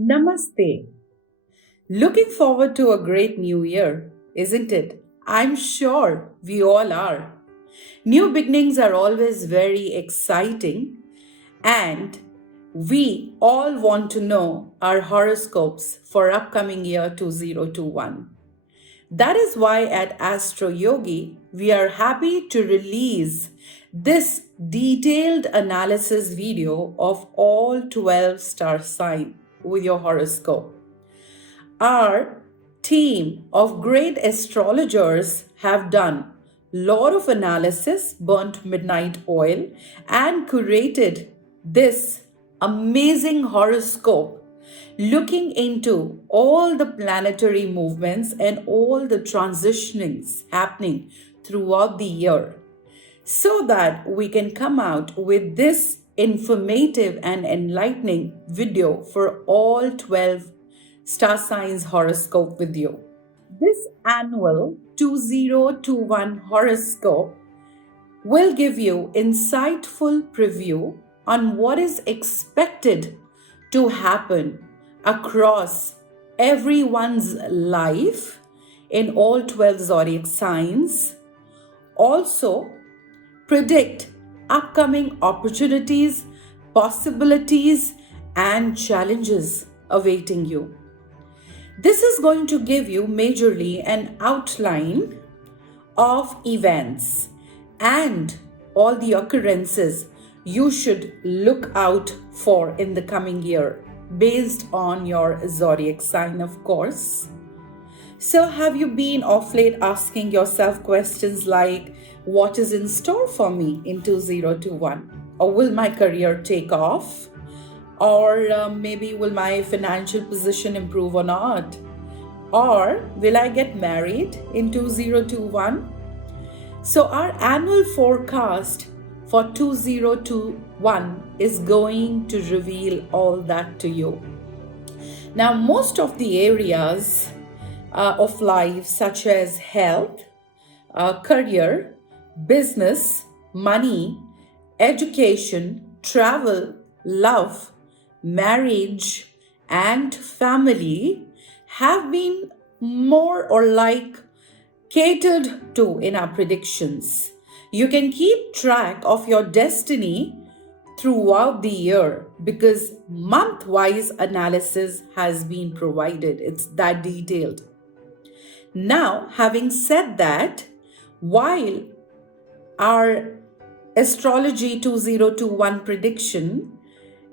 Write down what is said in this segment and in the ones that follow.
Namaste. Looking forward to a great new year, isn't it? I'm sure we all are. New beginnings are always very exciting, and we all want to know our horoscopes for upcoming year 2021. That is why at Astroyogi, we are happy to release this detailed analysis video of all 12 star sign with your horoscope. Our team of great astrologers have done lot of analysis, burnt midnight oil, and curated this amazing horoscope looking into all the planetary movements and all the transitionings happening throughout the year so that we can come out with this informative and enlightening video for all 12 star signs horoscope with you. This annual 2021 horoscope will give you insightful preview on what is expected to happen across everyone's life in all 12 zodiac signs. Also, predict upcoming opportunities, possibilities, and challenges awaiting you. This is going to give you majorly an outline of events and all the occurrences you should look out for in the coming year based on your zodiac sign, of course. So, have you been off late asking yourself questions like, what is in store for me in 2021? Or will my career take off? Or maybe will my financial position improve or not? Or will I get married in 2021? So, our annual forecast for 2021 is going to reveal all that to you. Now, most of the areas of life, such as health, career, business, money, education, travel, love, marriage, and family, have been more or like catered to in our predictions. You can keep track of your destiny throughout the year because month-wise analysis has been provided. It's that detailed. Now, having said that, while our Astrology 2021 prediction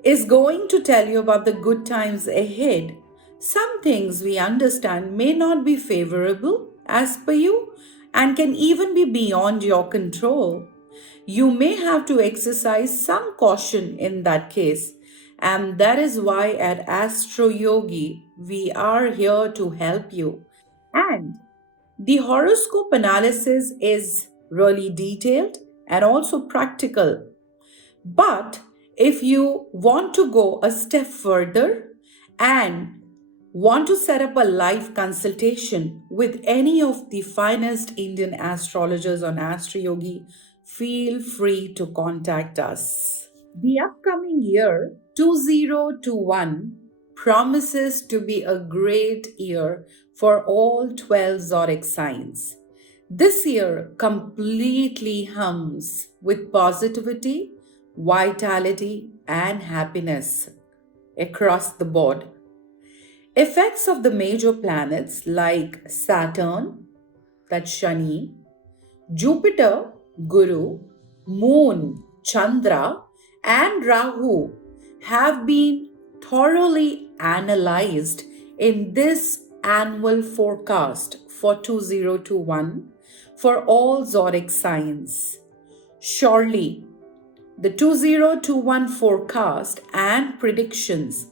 is going to tell you about the good times ahead, some things we understand may not be favorable as per you and can even be beyond your control. You may have to exercise some caution in that case. And that is why at Astroyogi, we are here to help you. And the horoscope analysis is really detailed and also practical. But if you want to go a step further and want to set up a live consultation with any of the finest Indian astrologers on Astroyogi, feel free to contact us. The upcoming year, 2021, promises to be a great year for all 12 zodiac signs. This year completely hums with positivity, vitality, and happiness across the board. Effects of the major planets like Saturn, that's Shani, Jupiter, Guru, Moon, Chandra, and Rahu have been thoroughly analyzed in this annual forecast for 2021 for all zodiac signs. Surely, the 2021 forecast and predictions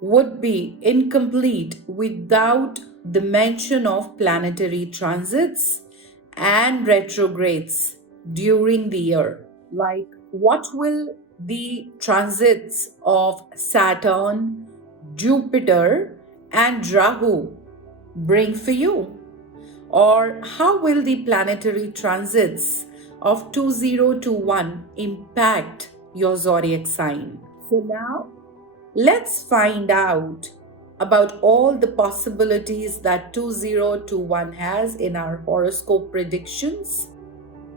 would be incomplete without the mention of planetary transits and retrogrades during the year. Like, what will the transits of Saturn, Jupiter, and Rahu bring for you? Or how will the planetary transits of 2021 impact your zodiac sign? So now, let's find out about all the possibilities that 2021 has in our horoscope predictions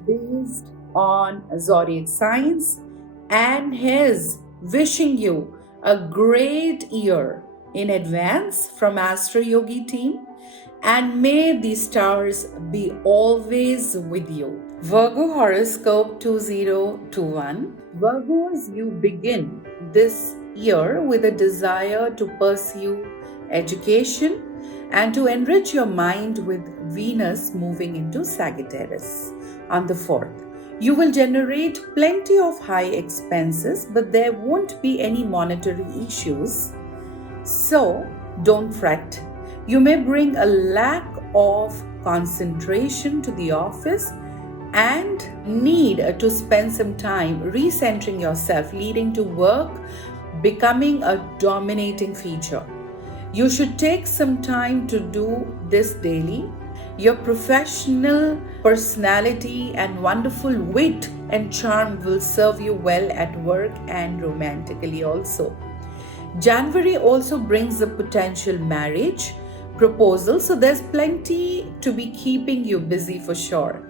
based on zodiac signs, and his wishing you a great year in advance from Astroyogi team, and may the stars be always with you. Virgo Horoscope 2021. Virgos, you begin this year with a desire to pursue education and to enrich your mind with Venus moving into Sagittarius on the 4th. You will generate plenty of high expenses, but there won't be any monetary issues. So don't fret. You may bring a lack of concentration to the office and need to spend some time recentering yourself, leading to work becoming a dominating feature. You should take some time to do this daily. Your professional personality and wonderful wit and charm will serve you well at work and romantically also. January also brings a potential marriage proposal, so there's plenty to be keeping you busy for sure.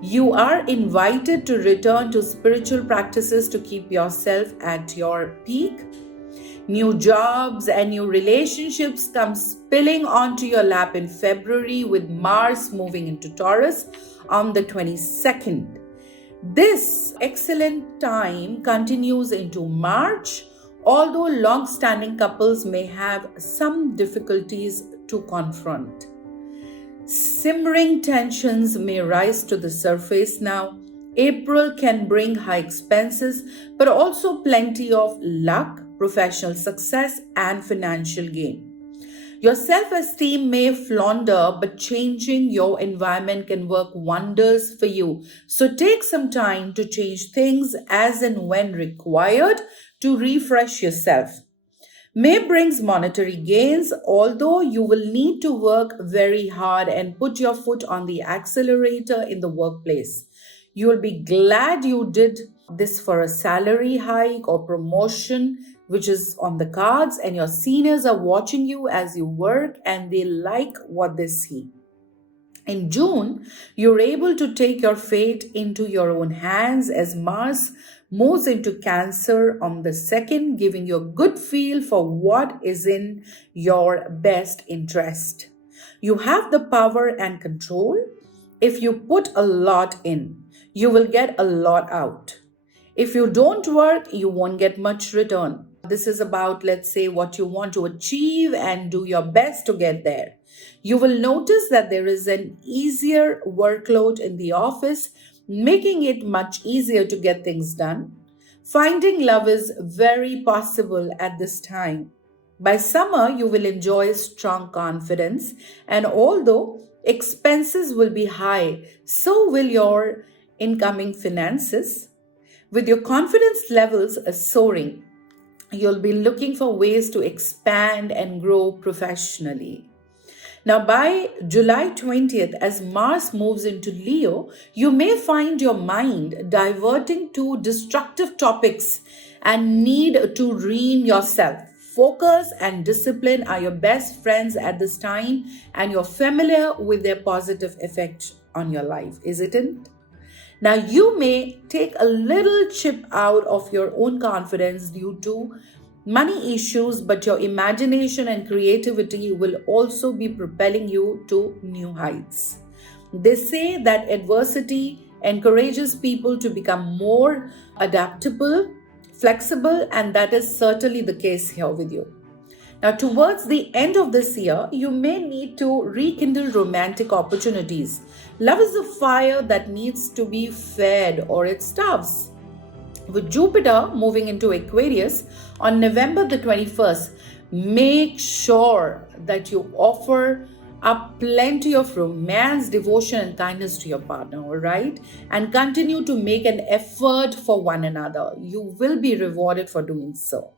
You are invited to return to spiritual practices to keep yourself at your peak. New jobs and new relationships come spilling onto your lap in February with Mars moving into Taurus on the 22nd. This excellent time continues into March, although long-standing couples may have some difficulties to confront. Simmering tensions may rise to the surface now. April can bring high expenses, but also plenty of luck, professional success, and financial gain. Your self-esteem may flounder, but changing your environment can work wonders for you. So take some time to change things as and when required to refresh yourself. May brings monetary gains, although you will need to work very hard and put your foot on the accelerator in the workplace. You will be glad you did this for a salary hike or promotion, which is on the cards, and your seniors are watching you as you work and they like what they see. In June, you're able to take your fate into your own hands as Mars moves into Cancer on the 2nd, giving you a good feel for what is in your best interest. You have the power and control. If you put a lot in, you will get a lot out. If you don't work, you won't get much return. This is about, let's say, what you want to achieve and do your best to get there. You will notice that there is an easier workload in the office, making it much easier to get things done. Finding love is very possible at this time. By summer, you will enjoy strong confidence, and although expenses will be high, so will your incoming finances. With your confidence levels soaring, you'll be looking for ways to expand and grow professionally. Now, by July 20th, as Mars moves into Leo, you may find your mind diverting to destructive topics and need to rein yourself. Focus and discipline are your best friends at this time, and you're familiar with their positive effect on your life, isn't it? Now, you may take a little chip out of your own confidence due to money issues, but your imagination and creativity will also be propelling you to new heights. They say that adversity encourages people to become more adaptable, flexible, and that is certainly the case here with you. Now, towards the end of this year, you may need to rekindle romantic opportunities. Love is a fire that needs to be fed or it starves. With Jupiter moving into Aquarius on November the 21st, make sure that you offer up plenty of romance, devotion, and kindness to your partner, all right? And continue to make an effort for one another. You will be rewarded for doing so.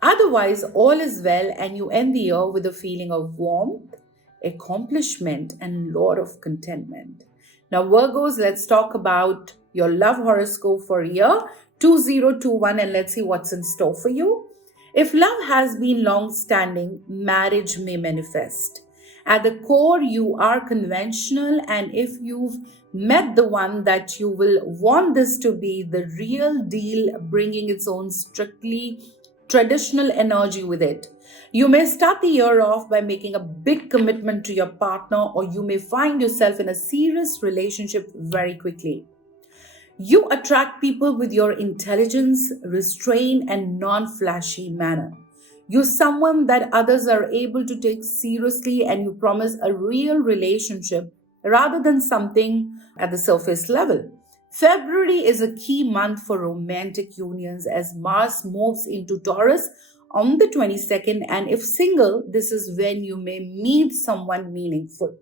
Otherwise, all is well, and you end the year with a feeling of warmth, accomplishment, and a lot of contentment. Now, Virgos, let's talk about your love horoscope for year 2021, and let's see what's in store for you. If love has been long standing, marriage may manifest. At the core, you are conventional, and if you've met the one that you will want this to be the real deal, bringing its own strictly traditional energy with it. You may start the year off by making a big commitment to your partner, or you may find yourself in a serious relationship very quickly. You attract people with your intelligence, restraint, and non flashy manner. You're someone that others are able to take seriously, and you promise a real relationship rather than something at the surface level. February is a key month for romantic unions as Mars moves into Taurus on the 22nd, and if single, this is when you may meet someone meaningful.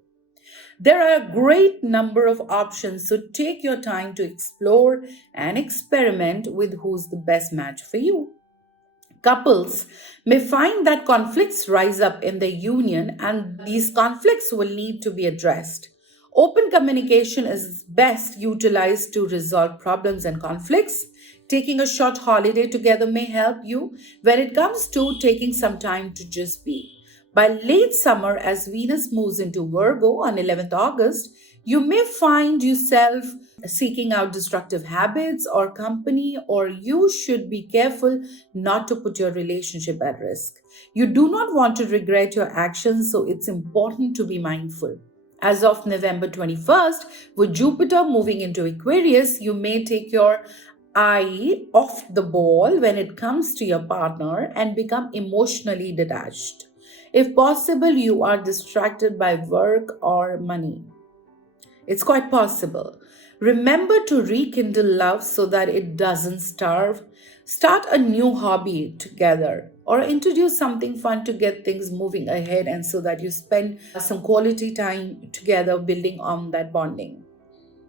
There are a great number of options, so take your time to explore and experiment with who's the best match for you. Couples may find that conflicts rise up in their union, and these conflicts will need to be addressed. Open communication is best utilized to resolve problems and conflicts. Taking a short holiday together may help you when it comes to taking some time to just be. By late summer, as Venus moves into Virgo on 11th August, you may find yourself seeking out destructive habits or company, or you should be careful not to put your relationship at risk. You do not want to regret your actions, so it's important to be mindful. As of November 21st, with Jupiter moving into Aquarius, you may take your eye off the ball when it comes to your partner and become emotionally detached. If possible, you are distracted by work or money. It's quite possible. Remember to rekindle love so that it doesn't starve. Start a new hobby together or introduce something fun to get things moving ahead and so that you spend some quality time together building on that bonding.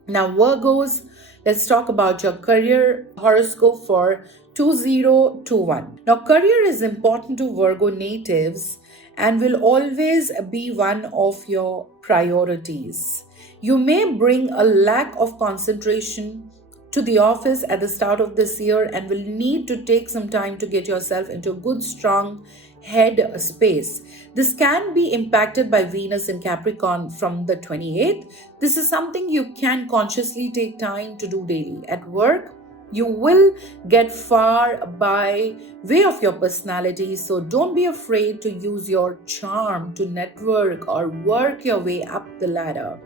Now, Virgos, let's talk about your career horoscope for 2021. Now, career is important to Virgo natives and will always be one of your priorities. You may bring a lack of concentration to the office at the start of this year and will need to take some time to get yourself into a good, strong head space. This can be impacted by Venus in Capricorn from the 28th. This is something you can consciously take time to do daily. At work, you will get far by way of your personality, so don't be afraid to use your charm to network or work your way up the ladder.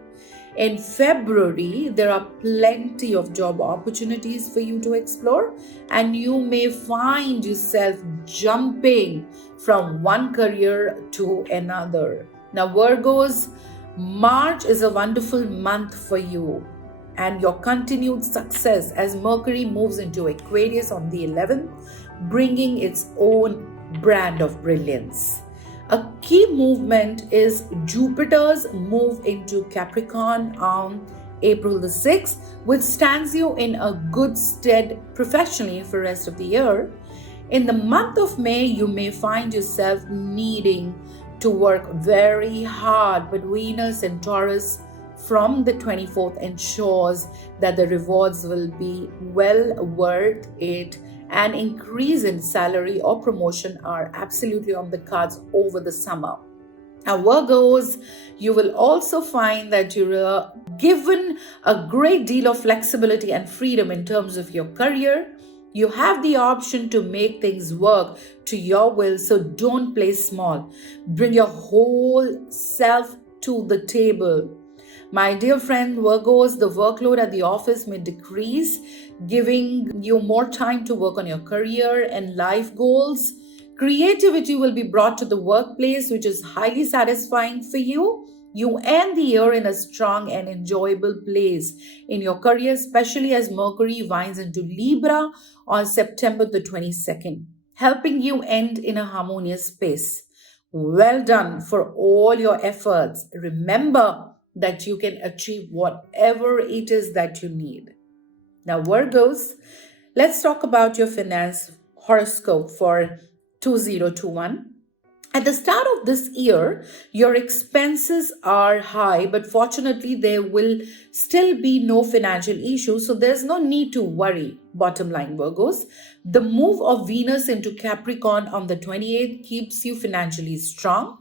In February, there are plenty of job opportunities for you to explore, and you may find yourself jumping from one career to another. Now, Virgos, March is a wonderful month for you and your continued success as Mercury moves into Aquarius on the 11th, bringing its own brand of brilliance. A key movement is Jupiter's move into Capricorn on April the 6th, which stands you in a good stead professionally for the rest of the year. In the month of May, you may find yourself needing to work very hard, but Venus and Taurus from the 24th ensures that the rewards will be well worth it. An increase in salary or promotion are absolutely on the cards over the summer. Now, Virgos, you will also find that you're given a great deal of flexibility and freedom in terms of your career. You have the option to make things work to your will, so don't play small. Bring your whole self to the table. My dear friend Virgos, the workload at the office may decrease, giving you more time to work on your career and life goals. Creativity will be brought to the workplace, which is highly satisfying for you. You end the year in a strong and enjoyable place in your career, especially as Mercury winds into Libra on September the 22nd, helping you end in a harmonious space. Well done for all your efforts. Remember that you can achieve whatever it is that you need. Now, Virgos, let's talk about your finance horoscope for 2021. At the start of this year, your expenses are high, but fortunately, there will still be no financial issues, so there's no need to worry. Bottom line, Virgos. The move of Venus into Capricorn on the 28th keeps you financially strong.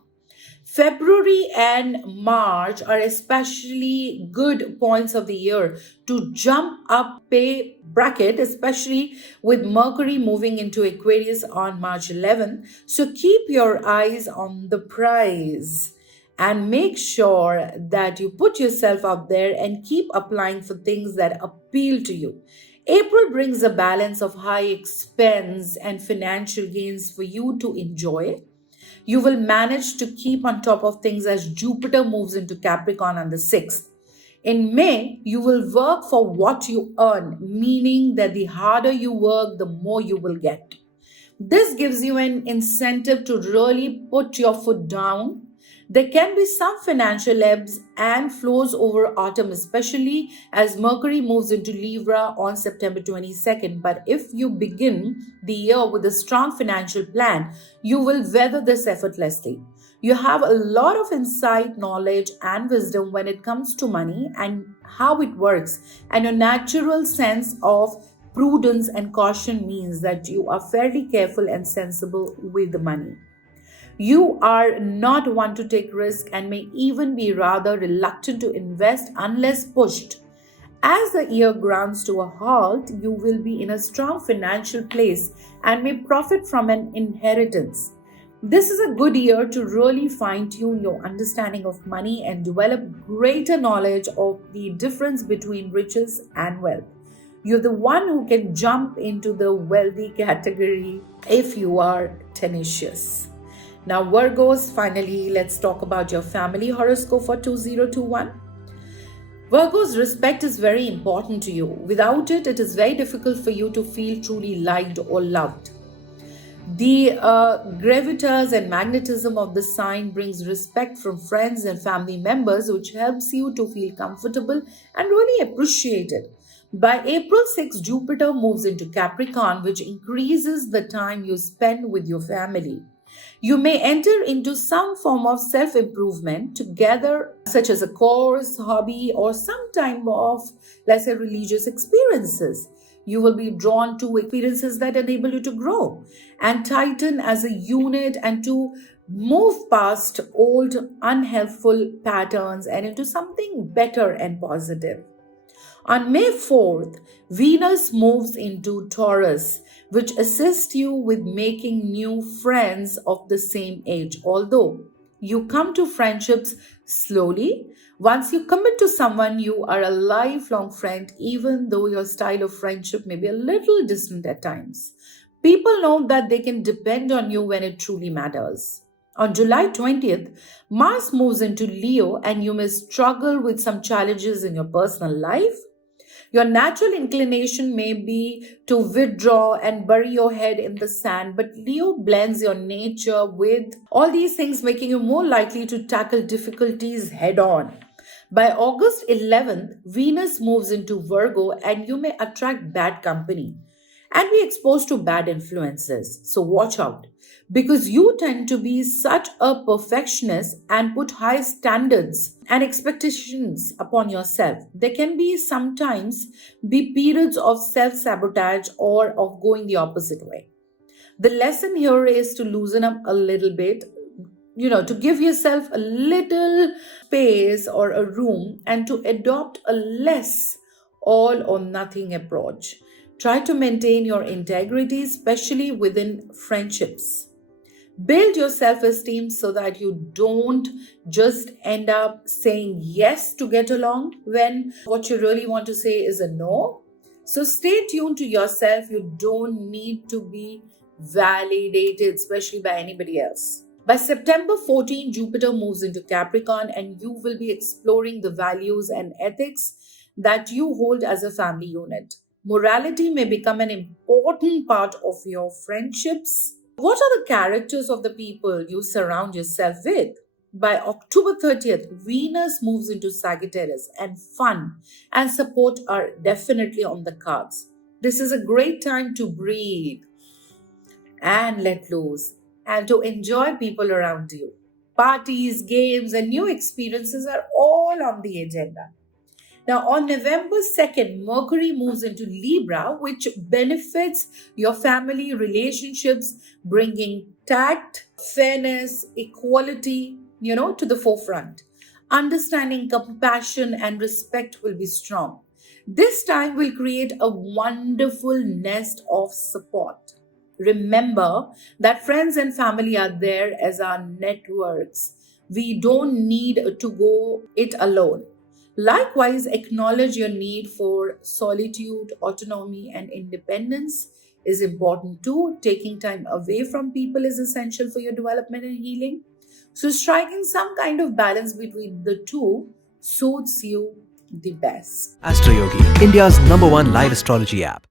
February and March are especially good points of the year to jump up pay bracket, especially with Mercury moving into Aquarius on March 11th. So keep your eyes on the prize and make sure that you put yourself out there and keep applying for things that appeal to you. April brings a balance of high expense and financial gains for you to enjoy. You will manage to keep on top of things as Jupiter moves into Capricorn on the 6th. In May, you will work for what you earn, meaning that the harder you work, the more you will get. This gives you an incentive to really put your foot down. There can be some financial ebbs and flows over autumn, especially as Mercury moves into Libra on September 22nd. But if you begin the year with a strong financial plan, you will weather this effortlessly. You have a lot of insight, knowledge, and wisdom when it comes to money and how it works, and a natural sense of prudence and caution means that you are fairly careful and sensible with the money. You are not one to take risk and may even be rather reluctant to invest unless pushed. As the year grounds to a halt, you will be in a strong financial place and may profit from an inheritance. This is a good year to really fine tune your understanding of money and develop greater knowledge of the difference between riches and wealth. You're the one who can jump into the wealthy category if you are tenacious. Now, Virgos, finally, let's talk about your family horoscope for 2021. Virgo's respect is very important to you. Without it, it is very difficult for you to feel truly liked or loved. The gravitas and magnetism of the sign brings respect from friends and family members, which helps you to feel comfortable and really appreciated. By April 6, Jupiter moves into Capricorn, which increases the time you spend with your family. You may enter into some form of self improvement together, such as a course, hobby, or some type of, let's say, religious experiences. You will be drawn to experiences that enable you to grow and tighten as a unit and to move past old, unhelpful patterns and into something better and positive. On May 4th, Venus moves into Taurus, which assists you with making new friends of the same age. Although you come to friendships slowly, once you commit to someone, you are a lifelong friend, even though your style of friendship may be a little distant at times. People know that they can depend on you when it truly matters. On July 20th, Mars moves into Leo, and you may struggle with some challenges in your personal life. Your natural inclination may be to withdraw and bury your head in the sand, but Leo blends your nature with all these things, making you more likely to tackle difficulties head on. By August 11th, Venus moves into Virgo, and you may attract bad company and be exposed to bad influences. So watch out because you tend to be such a perfectionist and put high standards and expectations upon yourself. There can be sometimes be periods of self-sabotage or of going the opposite way. The lesson here is to loosen up a little bit, to give yourself a little space or a room and to adopt a less all or nothing approach. Try to maintain your integrity, especially within friendships. Build your self esteem so that you don't just end up saying yes to get along when what you really want to say is a no. So stay tuned to yourself. You don't need to be validated, especially by anybody else. By September 14, Jupiter moves into Capricorn, and you will be exploring the values and ethics that you hold as a family unit. Morality may become an important part of your friendships. What are the characters of the people you surround yourself with? By October 30th, Venus moves into Sagittarius, and fun and support are definitely on the cards. This is a great time to breathe and let loose and to enjoy people around you. Parties, games, and new experiences are all on the agenda. Now, on November 2nd, Mercury moves into Libra, which benefits your family relationships, bringing tact, fairness, equality, to the forefront. Understanding, compassion, and respect will be strong. This time will create a wonderful nest of support. Remember that friends and family are there as our networks. We don't need to go it alone. Likewise, acknowledge your need for solitude, autonomy, and independence is important too. Taking time away from people is essential for your development and healing. So, striking some kind of balance between the two suits you the best. Astroyogi, India's #1 live astrology app.